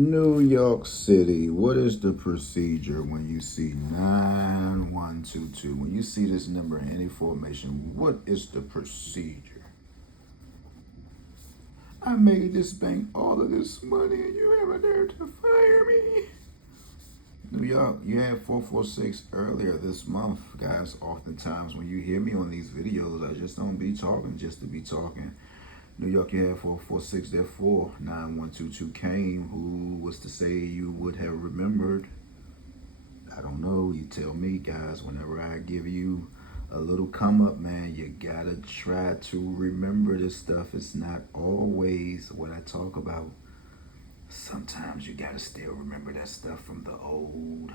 New York City, what is the procedure when you see 9122? When you see this number in any formation, what is the procedure? I made this bank all of this money and you have a nerve to fire me. New York, you had 446 earlier this month, guys. Oftentimes when you hear me on these videos, I just don't be talking just to be talking. New York, you had 446, therefore 9122 came. Who was to say you would have remembered? I don't know. You tell me, guys. Whenever I give you a little come up, man, you gotta try to remember this stuff. It's not always what I talk about. Sometimes you gotta still remember that stuff from the old.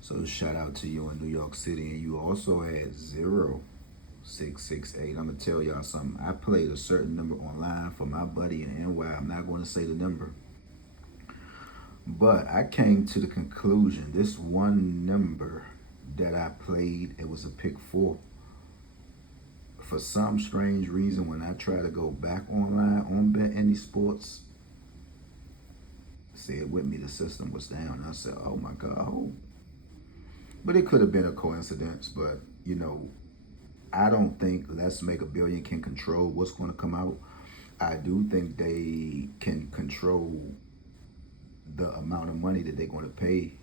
So shout out to you in New York City, and you also had 0668. I'm gonna tell y'all something. I played a certain number online for my buddy in NY. I'm not going to say the number, but I came to the conclusion this one number that I played, it was a pick four. For some strange reason, when I try to go back online on Bet Any Sports, say it with me, the system was down. I said, oh my God. Oh. But it could have been a coincidence, but I don't think Let's Make a Billion can control what's going to come out. I do think they can control the amount of money that they're going to pay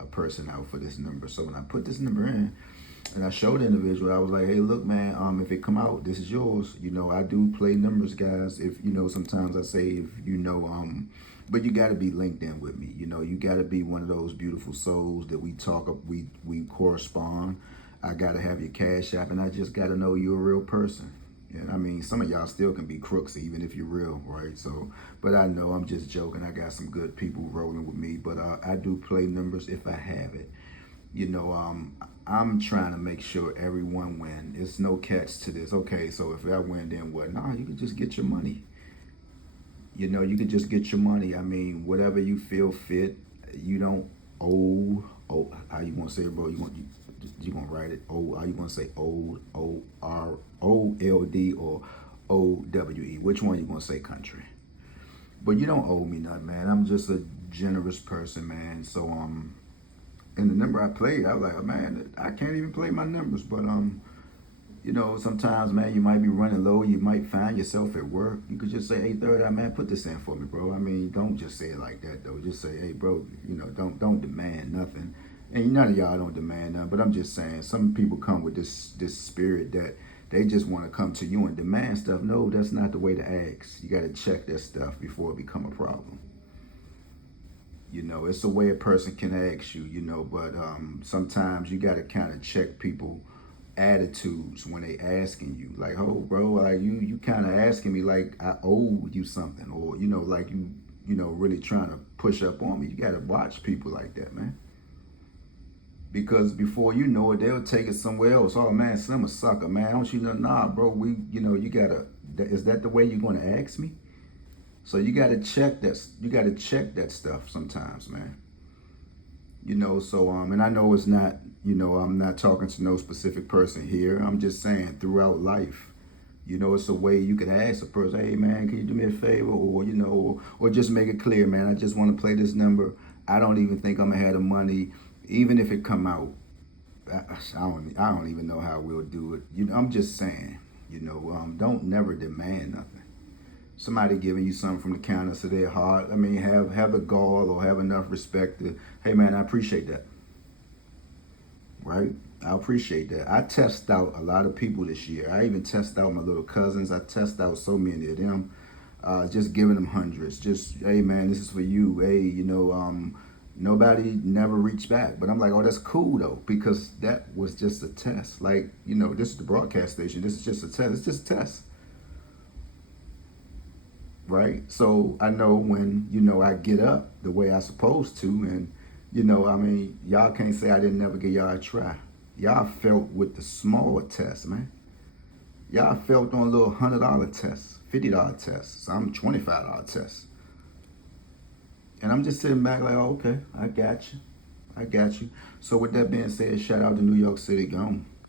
a person out for this number. So when I put this number in and I showed the individual, I was like, hey, look, man, if it come out, this is yours. I do play numbers, guys. If sometimes I say but you got to be linked in with me. You got to be one of those beautiful souls that we correspond. I got to have your Cash App, and I just got to know you're a real person. And I mean, some of y'all still can be crooks even if you're real, right? So, but I know I'm just joking. I got some good people rolling with me, but I do play numbers if I have it. I'm trying to make sure everyone win. It's no catch to this. Okay, so if I win, then what? Nah, you can just get your money. You can just get your money. I mean, whatever you feel fit. You don't owe. Oh, how you gonna say it, bro? You gonna write it? Oh, are you gonna say old? OLD or OWE? Which one you gonna say, country? But you don't owe me nothing, man. I'm just a generous person, man. So and the number I played, I was like, oh, man, I can't even play my numbers. But sometimes, man, you might be running low. You might find yourself at work. You could just say, hey, third eye, man, put this in for me, bro. I mean, don't just say it like that, though. Just say, hey, bro, don't demand nothing. And none of y'all don't demand nothing. But I'm just saying, some people come with this spirit that they just want to come to you and demand stuff. No, that's not the way to ask. You got to check that stuff before it become a problem. It's a way a person can ask you, but sometimes you got to kind of check people attitudes when they asking you, like, oh, bro, like you kind of asking me like I owe you something, or like you really trying to push up on me. You got to watch people like that, man, because before you know it, they'll take it somewhere else. Oh man, Slim a sucker, man. Don't you know? Nah, bro, you gotta. Is that the way you're gonna ask me? So you gotta check that. You gotta check that stuff sometimes, man. So and I know it's not, I'm not talking to no specific person here. I'm just saying throughout life, it's a way you could ask a person, hey man, can you do me a favor? Or just make it clear, man, I just want to play this number. I don't even think I'm gonna have the money, even if it come out. I don't even know how we'll do it. I'm just saying, don't never demand nothing. Somebody giving you something from the kindness of their heart. I mean, have the gall or have enough respect to, hey man, I appreciate that. Right? I appreciate that. I test out a lot of people this year. I even test out my little cousins. I test out so many of them. Just giving them hundreds. Just, hey man, this is for you. Hey, nobody never reached back. But I'm like, oh, that's cool though, because that was just a test. Like, this is the broadcast station. This is just a test. It's just a test. Right? So I know when, I get up the way I supposed to, and, I mean, y'all can't say I didn't never give y'all a try. Y'all felt with the small test, man. Y'all felt on a little $100 test, $50 test, some $25 test. And I'm just sitting back like, oh, okay, I got you. So with that being said, shout out to New York City, gone.